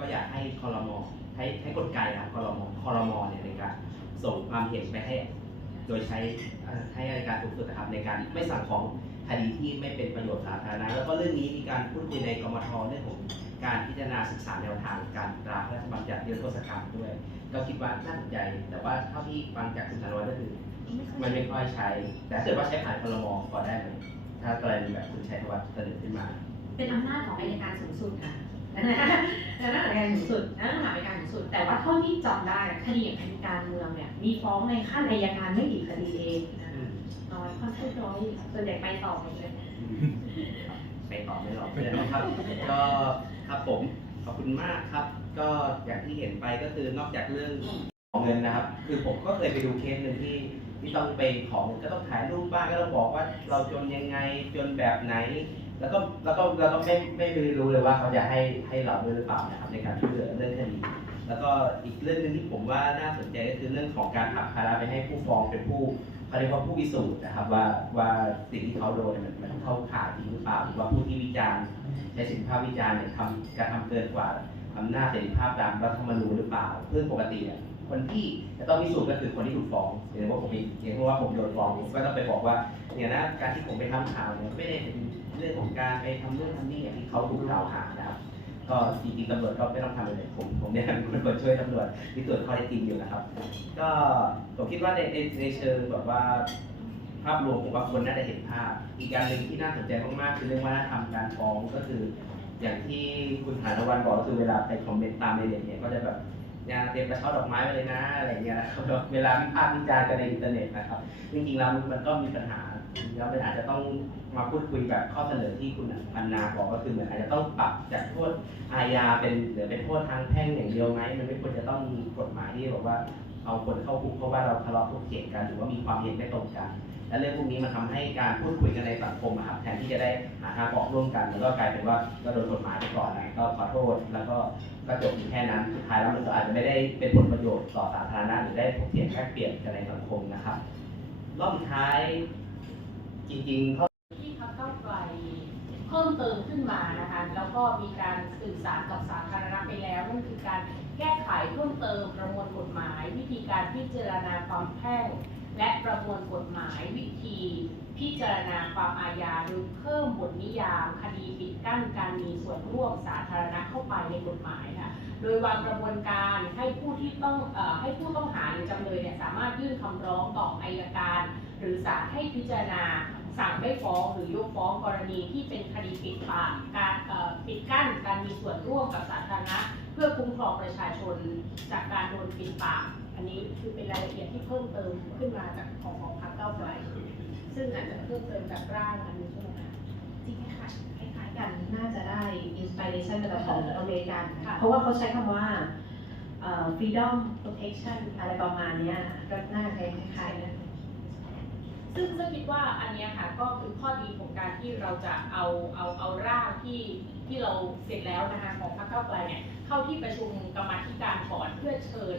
ก็อยากให้คอรมอให้ให้กลไกนะครับคอรมอคอรมอเนี่ยในการส่งความเห็นไปให้ โดยใช้ให้อัยการสูงสุดนะครับในการไม่สั่งของคดีที่ไม่เป็นประโยชน์สาธารณะแล้วก็เรื่องนี้มีการพูดคุยในกรมทเรื่องของการพิจารณาศึกษาแนวทางการตราพระราชบัญญัตินิรโทษกรรมด้วย ก็คิดว่าน่าสนใจ แต่ว่าเท่าที่ฟังจากคุณธนวัฒน์ก็คือมันไม่ค่อยใช้ แต่ถ้าเกิดว่าใช้ผ่านคอรมอพอได้ไหมถ้ากรณีแบบคุณชัยธวัฒน์เสนอขึ้นมา เป็นอำนาจของอัยการสูงสุดค่ะ อำนาจของอัยการสูงสุดอำนาจของอัยการสูงสุด แต่ว่าเท่าที่จำได้คดีอย่างคดีการเมืองเนี่ย มีฟ้องในขั้นอัยการไม่กี่คดีเองนะคะน้อยค่อนข้างน้อยส่วนใหญ่ไปต่อหมดเลยไปต่อไม่หรอกนะครับ ก็ครับผมขอบคุณมากครับ ก็อย่างที่เห็นไปก็คือนอกจากเรื่องของเงินนะครับ คือผมก็เคยไปดูเคสหนึ่งที่ที่ต้องไปของเงินก็ต้องถ่ายรูปบ้างก็ต้องบอกว่าเราจนยังไงจนแบบไหน แล้วก็แล้วก็เราก็ไม่ไม่รู้เลยว่าเขาจะให้ให้เราด้วยหรือเปล่านะครับในการช่วยเหลือเรื่องคดีแล้วก็อีกเรื่องหนึ่งที่ผมว่าน่าสนใจก็คือเรื่องของการผลักภาระไปให้ผู้ฟ้องเป็นผู้เขาเรียกว่าผู้พิสูจน์นะครับว่าว่าสิ่งที่เขาโดนเนี่ยมันมันเข้าข่ายจริงหรือเปล่าหรือว่าผู้ที่วิจารณ์ใช้สิทธิภาพวิจารณ์เนี่ยทำการทำเกินกว่าอำนาจเสรีภาพตามรัฐธรรมนูญหรือเปล่าซึ่งปกติเนี่ยคนที่จะต้องพิสูจน์ก็คือคนที่ถูกฟ้องอย่างว่าผมมีอย่างเช่นว่าผมโดนฟ้องก็ต้องไปบอกว่าเนี่ยนะการที่ผมไปทำข่าวเนี่ยไม่ได้เป็น เรื่องของการไปทำเรื่องทำนี่อย่างที่เขาถูกกล่าวหานะครับ ก็จริงๆตำรวจก็ไม่ต้องทำอะไรเลยผมผมเนี่ยเป็นคนช่วยตำรวจพิสูจน์ข้อเท็จจริงอยู่นะครับ ก็ผมคิดว่าในในในเชิงแบบว่าภาพรวมผมว่าคนน่าจะเห็นภาพ อีกการหนึ่งที่น่าสนใจมากๆคือเรื่องวัฒนธรรมการฟ้องก็คือ อย่างที่คุณฐานวันบอกก็คือเวลาไปคอมเมนต์ตามในเน็ตเนี่ยก็จะแบบงานเตรียมกระเช้าดอกไม้ไปเลยนะอะไรเงี้ยนะเวลาวิพากษ์วิจารณ์กันในอินเทอร์เน็ตนะครับจริงๆแล้วมันก็มีปัญหา แล้วมันอาจจะต้องมาพูดคุยแบบข้อเสนอที่คุณพันนาบอกก็คือเหมือนอาจจะต้องปรับจากโทษอาญาเป็นเหลือเป็นโทษทางแพ่งอย่างเดียวไหมมันไม่ควรจะต้องมีกฎหมายที่บอกว่าเอาคนเข้าคุกเพราะว่าเราทะเลาะถกเถียงกันหรือว่ามีความเห็นไม่ตรงกัน และเรื่องพวกนี้มันทำให้การพูดคุยกันในสังคมอะครับแทนที่จะได้หาทางออกร่วมกันแล้วก็กลายเป็นว่าก็โดนกฎหมายไปก่อนนะก็ขอโทษแล้วก็ก็จบอยู่แค่นั้นสุดท้ายแล้วมันก็อาจจะไม่ได้เป็นผลประโยชน์ต่อสาธารณะหรือได้ถกเถียงแลกเปลี่ยนกันในสังคมนะครับรอบสุดท้าย จริงๆเขาที่พักเก้าไกลเพิ่มเติมขึ้นมานะคะแล้วก็มีการสื่อสารกับสาธารณะไปแล้วนั่นคือการแก้ไขเพิ่มเติมประมวลกฎหมาย วิธีการพิจารณาความแพ่งและประมวลกฎหมายวิธีพิจารณาความอาญาโดยเพิ่มบทนิยามคดีปิดกั้นการมีส่วนร่วมสาธารณะเข้าไปในกฎหมายค่ะ โดยวางกระบวนการให้ผู้ที่ต้องออให้ผู้ต้องหาหรือจำเลยเนี่ยสามารถยื่นคำร้องต่ออัยการ หรือศาลให้พิจารณา สั่งไม่ฟ้องหรือยกฟ้องกรณีที่เป็นคดีปิดปากการเอ่อปิดกั้นการมีส่วนร่วมกับสาธารณะเพื่อคุ้มครองประชาชนจากการโดนปิดปาก อันนี้คือเป็นรายละเอียดที่เพิ่มเติมขึ้นมาจากของของพรรคเก้าวไกลซึ่งอาจจะเพิ่มเติมจากร่างอันนี้ใช่ไหมคะจริงๆค่ะคล้ายๆกันน่าจะได้อินสปิเรชันมาจากของอเมริกันค่ะเพราะว่าเขาใช้คำว่าเอ่อ freedom protection อะไรประมาณเนี้ยก็น่าจะคล้ายๆกัน ซึ่งซึ่งคิดว่าอันนี้ค่ะก็คือข้อดีของการที่เราจะเอาเอาเอาร่างที่ที่เราเสร็จแล้วนะคะของพรรคเก้าวไกลเนี่ยเข้าที่ประชุมกรรมธิการก่อนเพื่อเชิญ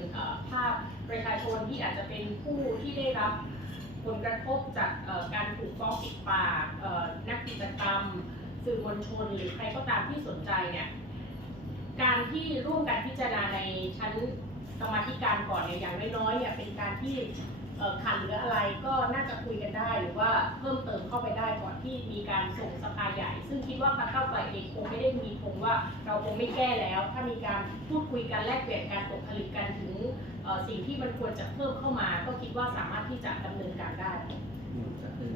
ภาพประชาชนที่อาจจะเป็นผู้ที่ได้รับผลกระทบจากการถูกฟ้องปิดปากนักกิจกรรมสื่อมวลชนหรือใครก็ตามที่สนใจเนี่ยการที่ร่วมกันพิจารณาในชั้นกรรมธิการก่อนเนี่ยอย่างน้อยๆเนี่ยเป็นการที่ ขาดเหลืออะไรก็น่าจะคุยกันได้หรือว่าเพิ่มเติมเข้าไปได้ก่อนที่มีการส่งสภาใหญ่ ซึ่งคิดว่าพรรคเก้าวไกลเองคงไม่ได้มีคงว่าเราคงไม่แก้แล้ว ถ้ามีการพูดคุยกันแลกเปลี่ยนการตกผลึกกันถึงเอ่อสิ่งที่มันควรจะเพิ่มเข้ามา ก็คิดว่าสามารถที่จะดำเนินการได้อืมก็คือ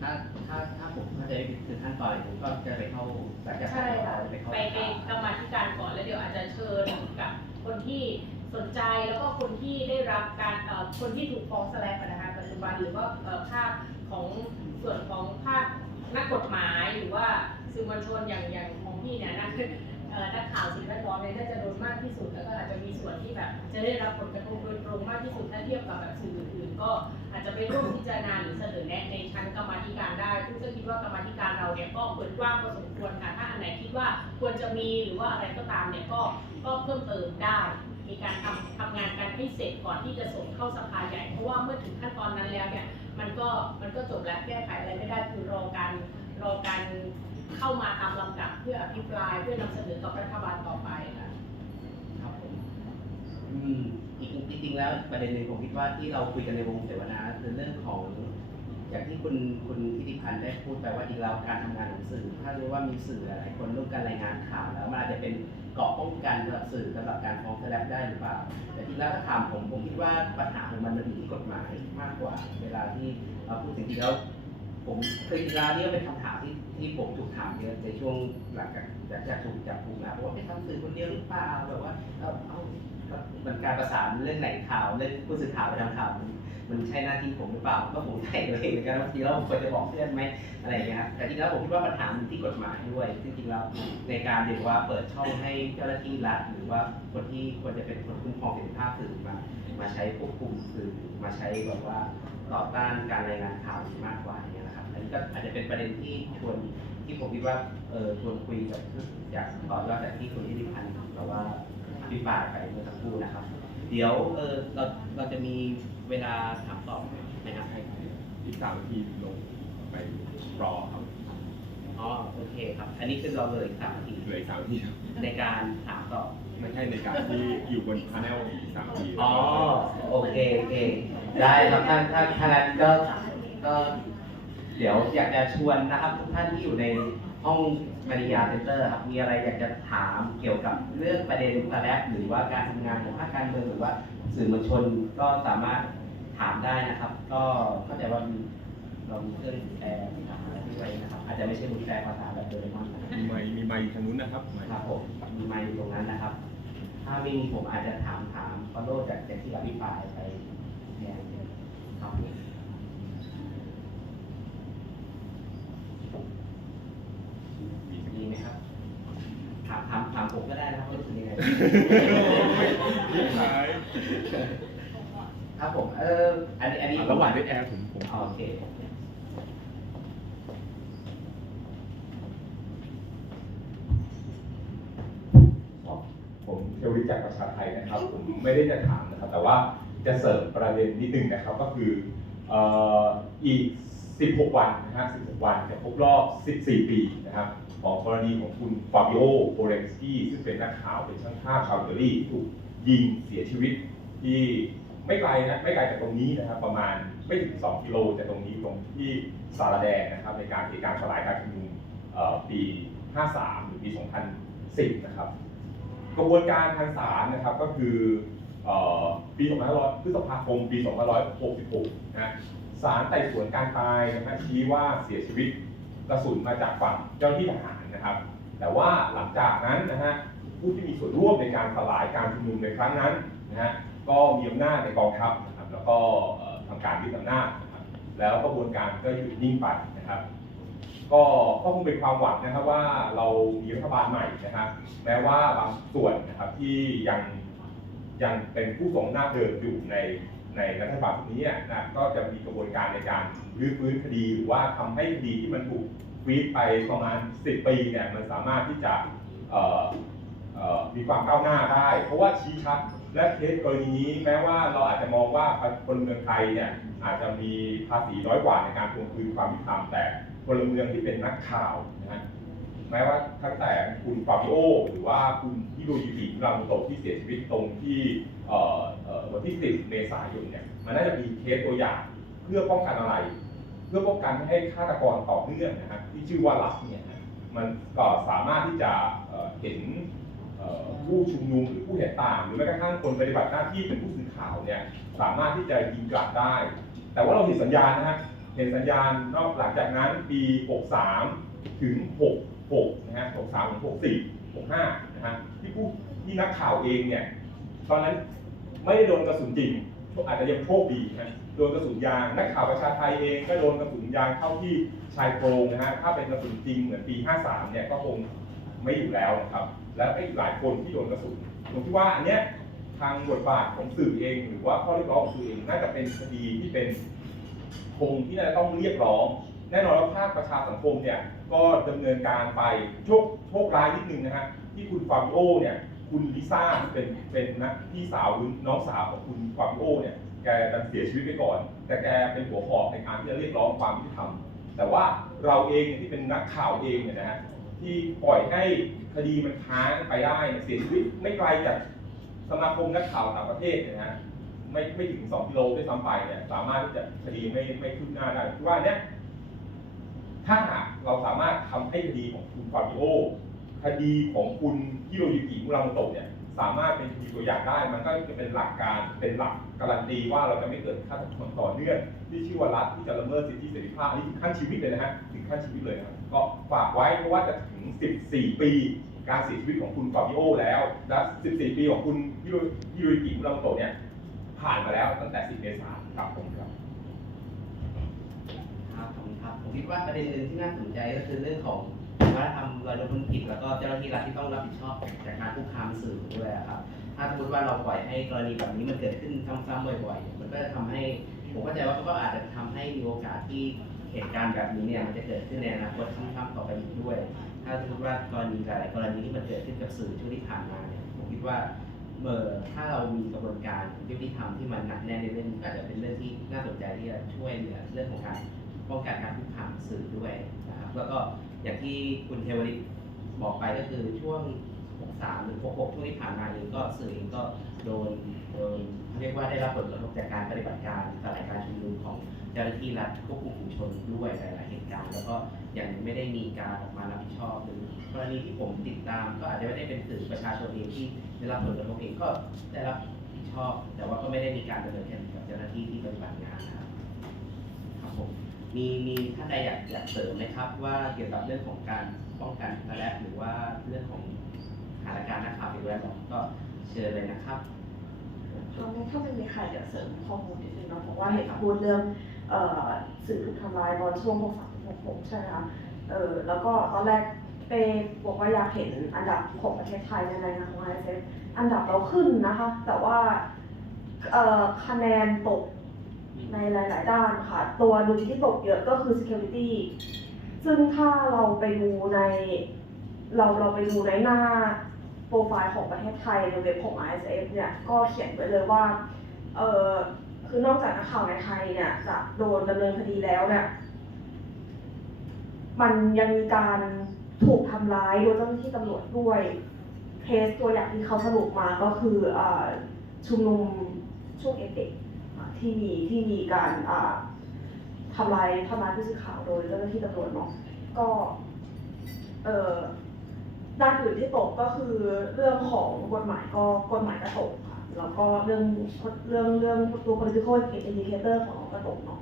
ถ้าถ้าถ้าผมเข้าใจผิดคือขั้นตอนผมก็จะไปเข้าสายการใช่ค่ะไปเข้าไปไปกรรมาธิการก่อนแล้วเดี๋ยวอาจจะเชิญกับคนที่ สนใจแล้วก็คนที่ได้รับการคนที่ถูกฟ้องแสลงนะคะปัจจุบันหรือว่าภาพของส่วนของภาคนักกฎหมายหรือว่าสื่อมวลชนอย่างอย่างของพี่เนี่ยนักเอ่อนักข่าวสิ่งแวดล้อมเนี่ยน่าจะโดนมากที่สุดแล้วก็อาจจะมีส่วนที่แบบจะได้รับผลกระทบโดยตรงมากที่สุดถ้าเทียบกับแบบสื่ออื่นๆก็อาจจะไปร่วมพิจารณาหรือเสนอแนะในชั้นกรรมธิการได้ซึ่งจะคิดว่ากรรมธิการเราเนี่ยก็เปิดกว้างพอสมควรค่ะถ้าอันไหนคิดว่าควรจะมีหรือว่าอะไรก็ตามเนี่ยก็ก็เพิ่มเติมได้ มีการทำทำงานกันให้เสร็จก่อนที่จะส่งเข้าสภาใหญ่ เพราะว่าเมื่อถึงขั้นตอนนั้นแล้วเนี่ยมันก็มันก็จบแล้วแก้ไขอะไรไม่ได้คือรอการรอการเข้ามาตามลำดับเพื่ออภิปรายเพื่อนำเสนอต่อรัฐบาลต่อไปค่ะครับผมอืมอีกจริงๆแล้วประเด็นหนึ่งผมคิดว่าที่เราคุยกันในวงเสวนาคือเรื่องของอย่างที่คุณคุณทิติพันธ์ได้พูดไปว่าจริงแล้วการทำงานของสื่อถ้ารู้ว่ามีสื่ออะไรคนร่วมกันรายงานข่าวแล้วมันอาจจะเป็น เกาะป้องกันสำหรับสื่อสำหรับการฟ้องแสดงได้หรือเปล่า แต่ที่แล้วถ้าถามผมผมคิดว่าปัญหาของมันมันอยู่ที่กฎหมายมากกว่า เวลาที่เราพูดถึงจริงแล้วผมเคยจริงแล้วนี่ก็เป็นคำถามที่ที่ผมถูกถามเยอะในช่วงหลังจากจากจากถูกจับกุมนะเพราะว่าไปทำสื่อคนเดียวหรือเปล่าแบบว่าเออเอามันการประสานเรื่องไหนข่าวเรื่องผู้สื่อข่าวไปทำข่าว มันใช่หน้าที่ผมหรือเปล่าก็ผมใช่ตัวเองเหมือนกันบางทีแล้วผมควรจะบอกเพื่อนไหมอะไรอย่างเงี้ยครับแต่จริงแล้วผมคิดว่าปัญหาที่กฎหมายด้วยจริงๆแล้วในการเรียกว่าเปิดช่องให้เจ้าหน้าที่รัฐหรือว่าคนที่ควรจะเป็นคนคุ้มครองเสรีภาพสื่อมามาใช้ควบคุมสื่อมาใช้แบบว่าต่อต้านการรายงานข่าวมากกว่าอย่างเงี้ยนะครับอันนี้ก็อาจจะเป็นประเด็นที่ชวนที่ผมคิดว่าเออชวนคุยกับจากต่อยอดจากที่คุณทิติพันธ์แบบว่าอภิปรายไปเมื่อสักครู่นะครับ เดี๋ยวเออเราเราจะมี เวลาถามตอบนะครับอีกสามนาทีลงไปรอครับอ๋อโอเคครับ อันนี้คือเราเลยสามนาทีเหลืออีกสามนาทีครับในการถามตอบไม่ใช่ในการที่อยู่บนพาเนลอีกสามนาทีอ๋อโอเคโอเค ได้ครับถ้าถ้าถ้างั้นก็ก็เดี๋ยวอยากจะชวนนะครับทุกท่านที่อยู่ในห้องมาริยาเซ็นเตอร์ครับมีอะไรอยากจะถามเกี่ยวกับเรื่องประเด็นสแลบหรือว่าการทำงานของภาคการเมืองหรือว่าสื่อมวลชนก็สามารถ ถามได้นะครับ ก็เข้าใจว่ามีเรามีเครื่องแปลภาษาอะไรด้วยนะครับ อาจจะไม่ใช่มือแปลภาษาแบบโดเรมอนนะครับมีไมค์มีไมค์ทางนู้นนะครับไมค์ครับผมมีไมค์อยู่ตรงนั้นนะครับ ถ้าไม่มีผมอาจจะถามถามฟอลโล่จากจากที่อภิปรายไปแทนครับผมดีไหมครับ ถามถามถามผมก็ได้นะครับว่ารู้สึกยังไงพี่ชาย ครับผมเอออันนี้อันนี้ระหว่างด้วยแอร์ผมผมโอเคผมเทวริจากประชาไทยนะครับ ผมไม่ได้จะถามนะครับ แต่ว่าจะเสริมประเด็นนิดนึงนะครับ ก็คือเอ่ออีก 16 วันนะฮะ 16 วันจะครบรอบ 14 ปีนะครับ ของกรณีของคุณฟาบิโอโบเรนสกี้ซึ่งเป็นนักข่าวเป็นช่างภาพชาวอิตาลีที่ถูกยิงเสียชีวิตที่ ไม่ไกลนะไม่ไกลจากตรงนี้นะครับประมาณไม่ถึง 2 กิโลจากตรงนี้ตรงที่สารแดงนะครับในการเหตุการณ์สลายการชุมนุมปี 53 หรือปี 2010 นะครับ กระบวนการทางศาลนะครับก็คือเอ่อปี 2500พฤษภาคม ปี 2566 นะศาลไต่สวนการตายนะครับชี้ว่าเสียชีวิตกระสุนมาจากฝั่งเจ้าหน้าที่ทหารนะครับ แต่ว่าหลังจากนั้นนะฮะผู้ที่มีส่วนร่วมในการสลายการชุมนุมในครั้งนั้นนะฮะ ก็มีอำนาจในกองทัพนะครับแล้วก็ทำการยึดอำนาจนะครับแล้วกระบวนการก็หยุดนิ่งไปนะครับ ก็ก็คงเป็นความหวังนะครับว่าเรามีรัฐบาลใหม่นะครับแม้ว่าบางส่วนนะครับที่ยังยังเป็นผู้ทรงอำนาเดิมอยู่ในในรัฐบาลนี้นะก็จะมีกระบวนการในการรื้อฟื้นคดีหรือว่าทำให้คดีที่มันถูกฟีดไปประมาณ 10 ปีเนี่ยมันสามารถที่จะมีความก้าวหน้าได้ เพราะว่าชี้ชัด และเคสกรณีนี้แม้ว่าเราอาจจะมองว่าคนเมืองไทยเนี่ยอาจจะมีภาษีน้อยกว่าในการทวงคืนความยุติธรรมแต่พลเมืองที่เป็นนักข่าวนะฮะแม้ว่าตั้งแต่คุณฟาบิโอ หรือว่าคุณฮิโรยุกิราโมโตที่เสียชีวิตตรงที่วันที่ 10 เมษายนเนี่ยมันน่าจะมีเคสตัวอย่างเพื่อป้องกันอะไร เพื่อป้องกันไม่ให้ฆาตกรต่อเนื่องนะฮะที่ชื่อว่าลักเนี่ยมันก็สามารถที่จะเห็น ผู้ชุมนุมหรือผู้เห็นต่าง หรือแม้กระทั่งคนปฏิบัติหน้าที่เป็นผู้สื่อข่าวเนี่ยสามารถที่จะยิงกลับได้ แต่ว่าเราเห็นสัญญาณนะฮะเห็นสัญญาณนอกหลังจากนั้นปี 63 ถึง 66 นะฮะ 63 ถึง 64 65 นะฮะที่ผู้ที่นักข่าวเองเนี่ยตอนนั้นไม่ได้โดนกระสุนจริงอาจจะยังโชคดีนะฮะโดนกระสุนยางนักข่าวประชาไทยเองก็โดนกระสุนยางเข้าที่ชายโครงนะฮะถ้าเป็นกระสุนจริงเหมือนปี 53 เนี่ยก็คง ไม่อยู่แล้วนะครับ แล้วก็อีกหลายคนที่โดนกระสุนผมคิดว่าอันเนี้ยทางบทบาทของสื่อเอง หรือว่าข้อเรียกร้องของสื่อเองน่าจะเป็นคดีที่เป็นคงที่จะต้องเรียกร้อง แน่นอนว่าภาคประชาสังคมเนี่ยก็ดำเนินการไปโชคโชคร้ายนิดนึงนะฮะที่คุณฟาบิโอเนี่ยคุณลิซ่าเป็นเป็นนักพี่สาวหรือน้องสาวของคุณฟาบิโอเนี่ยแกดันเสียชีวิตไปก่อน แต่แกเป็นหัวหอกในการที่จะเรียกร้องความยุติธรรมแต่ว่าเราเองที่เป็นนักข่าวเองเนี่ยนะฮะ ที่ปล่อยให้คดีมันค้างไปได้เนี่ยเสียชีวิตไม่ไกลจากสมาคมนักข่าวต่างประเทศนะฮะไม่ไม่ถึงสองกิโลด้วยซ้ำไปเนี่ยสามารถที่จะคดีไม่ไม่คืบหน้าได้คือว่าเนี้ยถ้าหากเราสามารถทำให้คดีของคุณฟาบิโอคดีของคุณฮิโรยุกิมุราโมโตะเนี่ยสามารถเป็นคดีตัวอย่างได้ มันก็จะเป็นหลักการเป็นหลักการันตีว่าเราจะไม่เกิดฆาตกรรมต่อเนื่องที่ชื่อว่ารัฐที่จะละเมิดสิทธิเสรีภาพอันนี้ถึงขั้นชีวิตเลยนะฮะถึงขั้นชีวิตเลยครับก็ฝากไว้เพราะว่าจะ 14 ปี การเสียชีวิตของคุณฟาบิโอแล้ว และ 14 ปีของคุณฮิโรฮิโรกิมุราโมโตะเนี่ยผ่านมาแล้วตั้งแต่ 10 เมษายนครับผมครับครับผมครับผมคิดว่าประเด็นหนึ่งที่น่าสนใจก็คือเรื่องของวัฒนธรรมลอยโดนผิดแล้วก็เจ้าหน้าที่รัฐที่ต้องรับผิดชอบจากการคุกคามสื่อด้วยครับถ้าสมมติว่าเราปล่อยให้กรณีแบบนี้มันเกิดขึ้นซ้ำๆบ่อยๆ มันก็จะทำให้ผมเข้าใจว่าก็อาจจะทำให้มีโอกาสที่เหตุการณ์แบบนี้เนี่ยมันจะเกิดขึ้นในอนาคตซ้ำๆต่อไปอีกด้วย ถ้าสมมติว่ากรณีหลายๆกรณีที่มันเกิดขึ้นกับสื่อช่วงที่ผ่านมาเนี่ยผมคิดว่าเมื่อถ้าเรามีกระบวนการยุติธรรมที่มันหนักแน่นในเรื่องนี้อาจจะเป็นเรื่องที่น่าสนใจที่จะช่วยเหลือเรื่องของการป้องกันการคุกคามสื่อด้วยนะครับแล้วก็อย่างที่คุณเทวริตบอกไปก็คือช่วง 63 หรือ 66ช่วงที่ผ่านมาเอก็สื่อเองก็โดนโดนเรียกว่าได้รับผลกระทบจากการปฏิบัติการสลายการชุมนุมของเจ้าหน้าที่รัฐควบคุมฝูงชนด้วยหลาย ๆ เหตุการณ์ แล้วก็ยังไม่ได้มีการออกมารับผิดชอบหรือกรณีที่ผมติดตาม ก็อาจจะไม่ได้เป็นสื่อประชาชนเองที่ได้รับผลกระทบเองก็ได้รับผิดชอบ แต่ว่าก็ไม่ได้มีการดำเนินคดีกับเจ้าหน้าที่ที่ปฏิบัติงานนะครับครับผมมีมีท่านใดอยากอยากเสริมไหมครับ ว่าเกี่ยวกับเรื่องของการป้องกันและหรือว่าเรื่องของ ถานการณ์นักข่าวสิ่งแวดล้อมก็เชิญเลยนะครับตอนนี้ถ้าไม่มีใครเดี๋ยวเสริมข้อมูลนิดนึงเนาะเพราะว่าเห็นพูดเรื่องเอ่อสื่อถูกทำลายตอนช่วงหกสามหกหกใช่ไหมคะเออแล้วก็ตอนแรกเปบอกว่าอยากเห็นอันดับของประเทศไทยในรายงานของ ISF อันดับเราขึ้นนะคะ แต่ว่าคะแนนตกในหลาย ๆ ด้านค่ะ ตัวหนึ่งที่ตกเยอะก็คือ security ซึ่งถ้าเราไปดูในเราเราไปดูในหน้า โปรไฟล์ของประเทศไทยในเว็บของ ISF เนี่ยก็เขียนไว้เลยว่าเออคือนอกจากนักข่าวในไทยเนี่ยจะโดนดำเนินคดีแล้วเนี่ยมันยังมีการถูกทำร้ายโดยเจ้าหน้าที่ตำรวจด้วยเคสตัวอย่างที่เขาสรุปมาก็คืออชุมนุมช่วงเอเปกที่มีที่มีการทำลายทำลายผู้สื่อข่าวโดยเจ้าหน้าที่ตำรวจเนาะก็เออ ด้านอื่นที่ตกก็คือเรื่องของกฎหมายก็กฎหมายก็ตกค่ะแล้วก็เรื่องเรื่องเรื่องตัว political indicator ของเราก็ตกเนาะ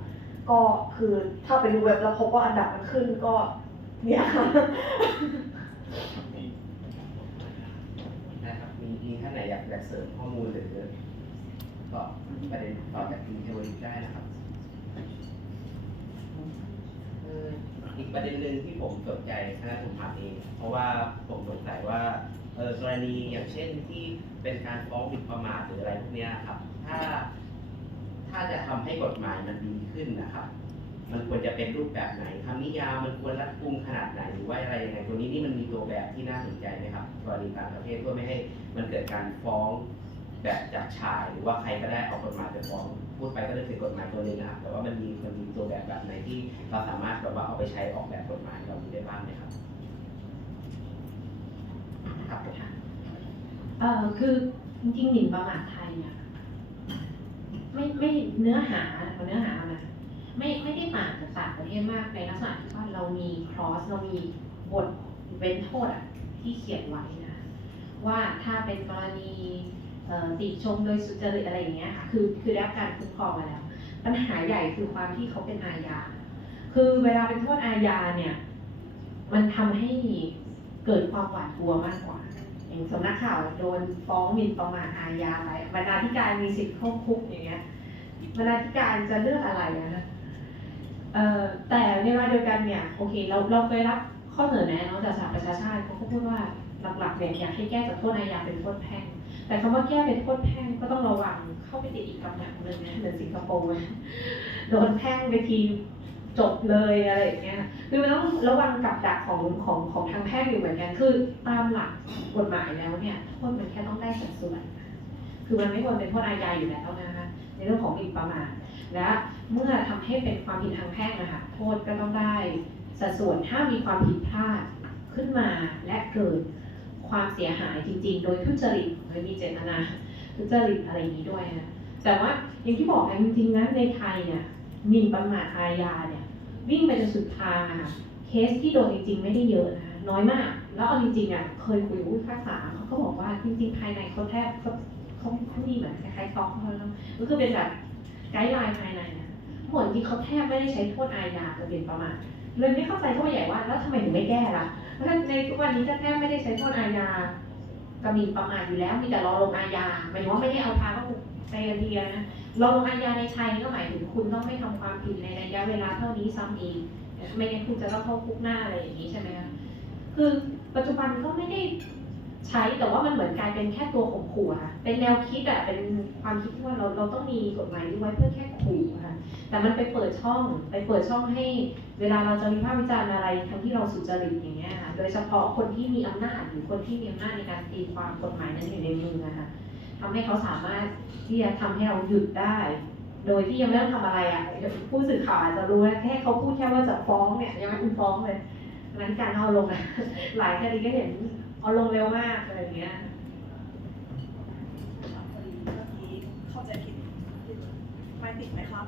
ก็คือถ้าไปดูเว็บแล้วพบว่าอันดับมันขึ้นก็เนี่ยค่ะนะครับมีมีท่านไหนอยากอยากเสริมข้อมูลหรือตอบประเด็นต่อจากคุณเทวริได้นะครับ อีกประเด็นหนึ่งที่ผมสนใจคณะผมถามเองเพราะว่าผมสงสัยว่าเออกรณีอย่างเช่นที่เป็นการฟ้องผิดประมาทหรืออะไรพวกเนี้ยครับ ถ้าถ้าจะทำให้กฎหมายมันดีขึ้นนะครับ มันควรจะเป็นรูปแบบไหนคำนิยามมันควรรัดกุมขนาดไหนหรือว่าอะไรยังไงตัวนี้นี่มันมีตัวแบบที่น่าสนใจไหมครับกรณีต่างประเทศเพื่อไม่ให้มันเกิดการฟ้อง แบบจากชายหรือว่าใครก็ได้เอากฎหมายไปฟ้องพูดไปก็นึกถึงกฎหมายตัวหนึงนะครับแต่ว่ามันมีมันมีตัวแบบแบบไหนที่เราสามารถแบบว่าเอาไปใช้ออกแบบกฎหมายเราได้บ้างไหมครับครับผมเอ่อคือจริงๆหมิ่นประมาทไทยเนี่ยไม่ไม่เนื้อหาเนื้อหามาไม่ไม่ได้ต่างจากต่างประเทศมากในลักษณะที่ว่าเรามีคลอสเรามีบทเว้นโทษอะที่เขียนไว้นะว่าถ้าเป็นกรณี ติชมโดยสุจริตอะไรอย่างเงี้ยค่ะคือคือได้รับการคุ้มครองมาแล้ว ปัญหาใหญ่คือความที่เขาเป็นอาญา คือเวลาเป็นโทษอาญาเนี่ย มันทำให้เกิดความหวาดกลัวมากกว่าอย่างสำนักข่าวโดนฟ้องหมิ่นประมาทอาญาไปบรรณาธิการมีสิทธิ์เข้าคุกอย่างเงี้ยบรรณาธิการจะเลือกอะไรนะแต่ในเวลาเดียวกันเนี่ยโอเคเราเราเคยรับข้อเสนอแนะเนาะจากสหประชาชาติเขาก็พูดว่าหลักๆเนี่ยอยากให้แก้จากโทษอาญาเป็นโทษแพ่ง แต่คำว่าแก้เป็นโทษแพ่งก็ต้องระวังเข้าไปติดอีกกำหนักหนึ่งเหมือนสิงคโปร์โดนแพ่งไปทีจบเลยอะไรอย่างเงี้ยคือมันต้องระวังกับดักของของของทางแพ่งอยู่เหมือนกันคือตามหลักกฎหมายแล้วเนี่ยโทษมันแค่ต้องได้สัดส่วน คือมันไม่ควรเป็นโทษอาญาอยู่แล้วนะคะในเรื่องของหมิ่นประมาทและเมื่อทำให้เป็นความผิดทางแพ่งนะคะโทษก็ต้องได้สัดส่วนถ้ามีความผิดพลาดขึ้นมาและเกิด ความเสียหายจริง ๆ โดยทุจริตโดยมีเจตนาทุจริตอะไรนี้ด้วยนะแต่ว่าอย่างที่บอกนะจริงๆนะในไทยเนี่ยหมิ่นประมาทอาญาเนี่ยวิ่งไปจนสุดทางอะค่ะเคสที่โดนจริงๆ ไม่ได้เยอะนะน้อยมาก แล้วเอาจริงๆอะเคยคุยกับผู้พิพากษาเขาก็บอกว่าจริงๆ ภายในเขาแทบเขาเขาเขามีเหมือนคล้ายๆซอกเขาแล้วก็คือเป็นแบบไกด์ไลน์ภายในนี่ยผลจริงเขาแทบไม่ได้ใช้โทษอาญากับเป็นประมาทเลยไม่เข้าใจเขาใหญ่ว่าแล้วทำไมถึงไม่แก้ล่ะ เพราะฉะนั้นในทุกวันนี้ถ้าแทบไม่ได้ใช้โทษอาญาก็มีประมาทอยู่แล้ว มีแต่รอลงอาญาหมายถึงว่าไม่ได้เอาพาเข้าคุกไปกันทีนะรอลงอาญาในไทยก็หมายถึงคุณต้องไม่ทำความผิดในระยะเวลาเท่านี้ซ้ำอีกไม่งั้นคุณจะต้องเข้าคุกหน้าอะไรอย่างนี้ใช่ไหมคะคือปัจจุบันก็ไม่ได้ ใช้แต่ว่ามันเหมือนกลายเป็นแค่ตัวข่มขู่ค่ะ เป็นแนวคิดอะเป็นความคิดที่ว่าเราเราต้องมีกฎหมายนี้ไว้เพื่อแค่ขู่ค่ะ แต่มันไปเปิดช่องไปเปิดช่องให้ เวลาเราจะวิพากษ์วิจารณ์อะไรทั้งที่เราสุจริตอย่างเงี้ยค่ะ โดยเฉพาะคนที่มีอำนาจหรือคนที่มีอำนาจในการตีความกฎหมายนั้นอยู่ในมือนะคะทำให้เขาสามารถที่จะทำให้เราหยุดได้ โดยที่ยังไม่ต้องทำอะไรอะผู้สื่อข่าวอาจจะรู้นะแค่เขาพูดแค่ว่าจะฟ้องเนี่ยยังไม่คุณฟ้องเลยงั้นการเอาลงอะหลายคดีก็เห็น เอาลงเร็วมากอะไรเงี้ยพอดีเมื่อกี้เข้าใจผิดไม่ติดไหมครับ